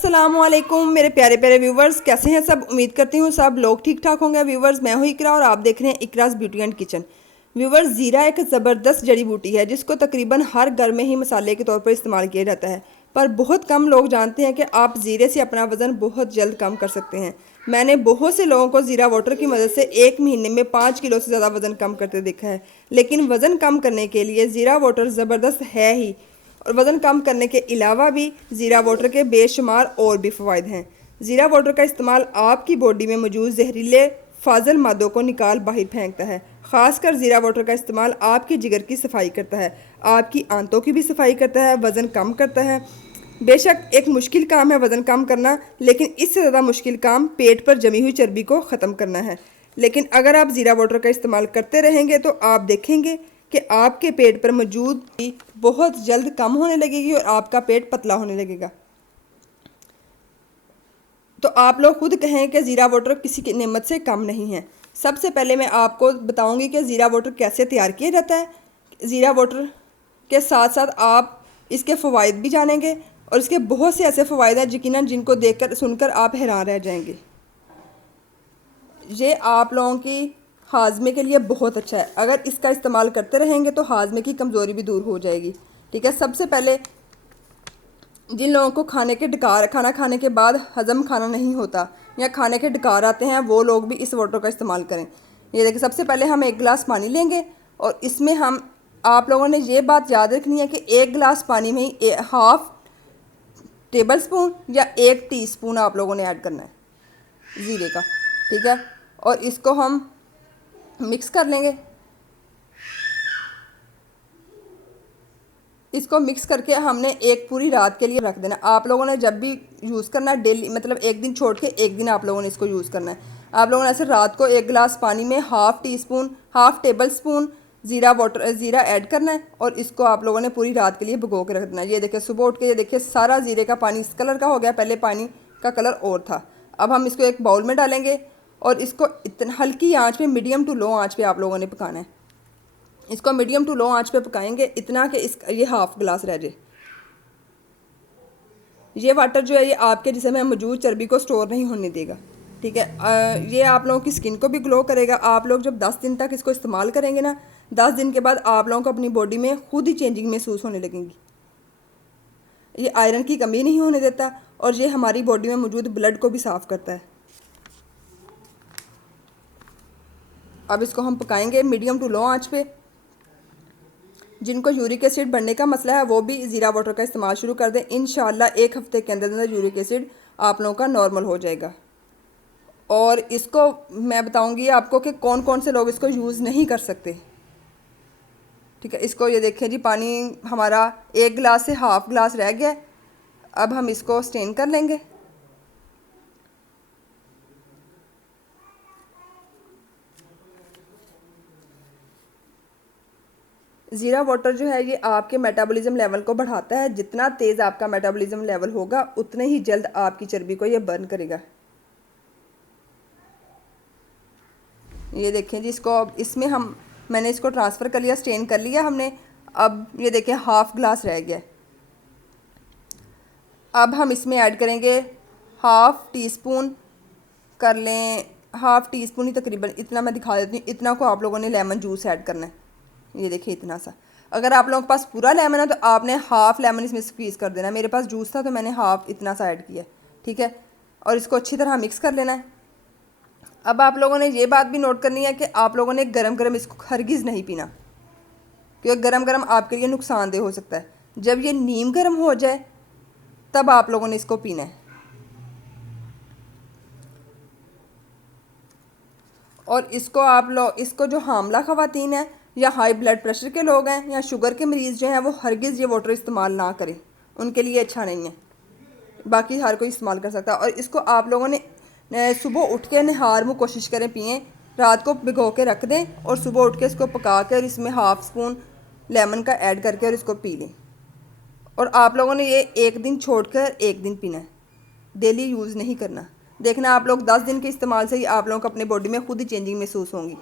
अस्सलामुअलैकुम मेरे प्यारे प्यारे व्यूवर्स, कैसे हैं सब। उम्मीद करती हूँ सब लोग ठीक ठाक होंगे। व्यूवर्स, मैं हूँ इकरा और आप देख रहे हैं Ikraj beauty and kitchen. Viewers, ज़ीरा एक ज़बरदस्त जड़ी बूटी है जिसको तकरीबन हर घर में ही मसाले के तौर पर इस्तेमाल किया जाता है, पर बहुत कम लोग जानते हैं कि आप ज़ीरे से अपना वज़न बहुत जल्द कम कर सकते हैं। मैंने बहुत से लोगों को ज़ीरा वाटर की मदद से 1 महीने में 5 किलो से ज़्यादा वज़न कम करते देखा है। लेकिन वज़न कम करने के लिए ज़ीरा वाटर ज़बरदस्त है ही, और वज़न कम करने के अलावा भी ज़ीरा वाटर के बेशुमार और भी फ़वाइद हैं। ज़ीरा वाटर का इस्तेमाल आपकी बॉडी में मौजूद जहरीले फाजल मादों को निकाल बाहर फेंकता है। ख़ासकर ज़ीरा वाटर का इस्तेमाल आपके जिगर की सफाई करता है, आपकी आंतों की भी सफाई करता है, वज़न कम करता है। बेशक एक मुश्किल काम है वज़न कम करना, लेकिन इससे ज़्यादा मुश्किल काम पेट पर जमी हुई चर्बी को ख़त्म करना है। लेकिन अगर आप ज़ीरा वाटर का इस्तेमाल करते रहेंगे तो आप देखेंगे कि आपके पेट पर मौजूद बहुत जल्द कम होने लगेगी और आपका पेट पतला होने लगेगा। तो आप लोग खुद कहें कि ज़ीरा वाटर किसी की नेमत से कम नहीं है। सबसे पहले मैं आपको बताऊंगी कि ज़ीरा वाटर कैसे तैयार किया जाता है। ज़ीरा वाटर के साथ साथ आप इसके फ़वाइद भी जानेंगे, और इसके बहुत से ऐसे फ़वाइद हैं यकीनन जिनको देखकर सुनकर आप हैरान रह जाएंगे। ये आप लोगों की हाजमे के लिए बहुत अच्छा है। अगर इसका इस्तेमाल करते रहेंगे तो हाजमे की कमज़ोरी भी दूर हो जाएगी। ठीक है, सबसे पहले जिन लोगों को खाना खाने के बाद हज़म खाना नहीं होता या खाने के डकार आते हैं, वो लोग भी इस वाटर का इस्तेमाल करें। ये देखिए, सबसे पहले हम 1 गिलास पानी लेंगे और इसमें हम आप लोगों ने ये बात याद रखनी है कि 1 गिलास पानी में ही हाफ़ टेबल स्पून या 1 टीस्पून आप लोगों ने ऐड करना है ज़ीरे का। ठीक है, और इसको हम मिक्स कर लेंगे। इसको मिक्स करके हमने एक पूरी रात के लिए रख देना। आप लोगों ने जब भी यूज़ करना है डेली, मतलब एक दिन छोड़ के एक दिन आप लोगों ने इसको यूज़ करना है। आप लोगों ने ऐसे रात को 1 गिलास पानी में हाफ़ टेबल स्पून ज़ीरा ऐड करना है और इसको आप लोगों ने पूरी रात के लिए भिगो के रख देना है। ये देखिए, सुबह उठ के ये देखिए सारा ज़ीरे का पानी इस कलर का हो गया। पहले पानी का कलर और था। अब हम इसको एक बाउल में डालेंगे और इसको इतना हल्की आँच पे, मीडियम टू लो आँच पे आप लोगों ने पकाना है। इसको मीडियम टू लो आंच पे पकाएंगे इतना कि ये हाफ़ गिलास रह जाए। ये वाटर जो है ये आपके जिस्म में मौजूद चर्बी को स्टोर नहीं होने देगा। ठीक है, ये आप लोगों की स्किन को भी ग्लो करेगा। आप लोग जब 10 दिन तक इसको इस्तेमाल करेंगे ना, 10 दिन के बाद आप लोगों को अपनी बॉडी में खुद ही चेंजिंग महसूस होने लगेंगी। ये आयरन की कमी नहीं होने देता और ये हमारी बॉडी में मौजूद ब्लड को भी साफ़ करता है। अब इसको हम पकाएंगे मीडियम टू लो आंच पे। जिनको यूरिक एसिड बढ़ने का मसला है वो भी ज़ीरा वाटर का इस्तेमाल शुरू कर दें। इंशाल्लाह 1 हफ़्ते के अंदर अंदर यूरिक एसिड आप लोगों का नॉर्मल हो जाएगा। और इसको मैं बताऊंगी आपको कि कौन कौन से लोग इसको यूज़ नहीं कर सकते। ठीक है, इसको ये देखें जी, पानी हमारा 1 गिलास से हाफ़ गिलास रह गया। अब हम इसको स्टेन कर लेंगे। ज़ीरा वाटर जो है ये आपके मेटाबॉलिज्म लेवल को बढ़ाता है। जितना तेज़ आपका मेटाबॉलिज्म लेवल होगा उतने ही जल्द आपकी चर्बी को ये बर्न करेगा। ये देखें जी, इसमें मैंने इसको ट्रांसफ़र कर लिया, स्टेन कर लिया हमने। अब ये देखें हाफ़ गिलास रह गया। अब हम इसमें ऐड करेंगे हाफ़ टी स्पून, कर लें हाफ़ टी स्पून ही तकरीबन, इतना मैं दिखा देती हूँ। इतना को आप लोगों ने लेमन जूस ऐड करना है। ये देखिए इतना सा। अगर आप लोगों के पास पूरा लेमन है तो आपने हाफ़ लेमन इसमें स्क्वीज़ कर देना है। मेरे पास जूस था तो मैंने हाफ़ इतना सा ऐड किया। ठीक है, और इसको अच्छी तरह मिक्स कर लेना है। अब आप लोगों ने ये बात भी नोट करनी है कि आप लोगों ने गरम गरम इसको हरगिज़ नहीं पीना, क्योंकि गरम गरम आपके लिए नुकसानदेह हो सकता है। जब ये नीम गर्म हो जाए तब आप लोगों ने इसको पीना है। और इसको जो हामला ख़वातीन है या हाई ब्लड प्रेशर के लोग हैं या शुगर के मरीज़ जो हैं वो हरगिज़ ये वाटर इस्तेमाल ना करें, उनके लिए अच्छा नहीं है। बाकी हर कोई इस्तेमाल कर सकता है। और इसको आप लोगों ने सुबह उठ के नहार मुँह कोशिश करें पिएँ। रात को भिगो के रख दें और सुबह उठ के इसको पका कर इसमें हाफ़ स्पून लेमन का ऐड करके और इसको पी लें। और आप लोगों ने ये एक दिन छोड़कर एक दिन पीना है, डेली यूज़ नहीं करना। देखना आप लोग 10 दिन के इस्तेमाल से ही आप लोगों को अपने बॉडी में खुद ही चेंजिंग महसूस होंगी।